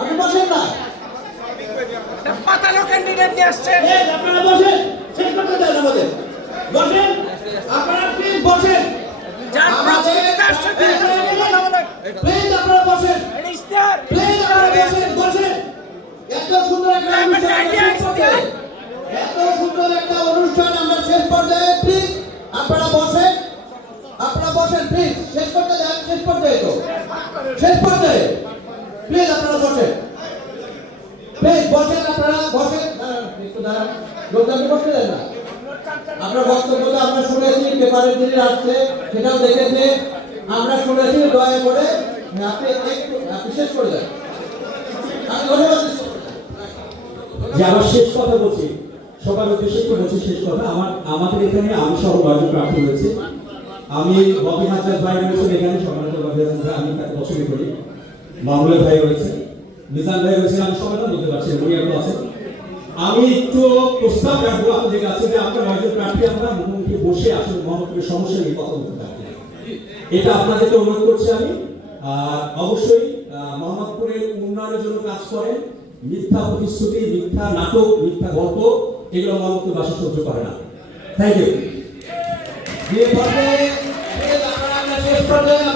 আপনি বসেন। না। পাতানো ক্যান্ডিডেট নিয়ে আসছে। আপনারা বসেন। শেষ করতে দেন আমাদের। বসেন। আপনারা প্লিজ বসেন। যার প্রতিনিধিতে আসছে প্লিজ আপনারা বসেন প্লিজ আপনারা বসেন। বসেন এত সুন্দর একটা শেষ পর্যায়ে প্লিজ আপনারা বসেন। প্লিজ বসেন আপনারা, বসেন। লোকজনকে দেন না। আমরা বক্তব্য আমরা শুনেছি পেপারের যিনি আসছে, সেটাও দেখেছে। আমরা শুনেছি দয়া করে আপনি একটু শেষ করে দেন। যে আমার শেষ কথা বলছি, সবার উদ্দেশ্যে একটু বলছি শেষ কথা। আমার, আমাদের এখানে আমি সহ প্রার্থী রয়েছে। আমি ববি হাজার ভাই রয়েছেন, এখানে সম্মানিত ববি হাজার আমি তাকে পছন্দ করি। মামুলের ভাই রয়েছে মিজান ভাই রয়েছেন, আমি সবাই বলতে পারছি উনি এখন আছেন। আমি একটু প্রস্তাব রাখব আপনাদের কাছে যে আমরা নয়জন প্রার্থী আমরা মুখোমুখি বসে আসলে মহম্মদপুরের সমস্যা নিয়ে কথা বলতে পারি এটা আপনাদেরকে অনুরোধ করছি আমি। আর অবশ্যই মোহাম্মদপুরের উন্নয়নের জন্য কাজ করেন। মিথ্যা প্রতিশ্রুতি, মিথ্যা নাটক, মিথ্যা গল্প, এগুলো মোহাম্মদপুরবাসী সহ্য করে না। Thank you problema.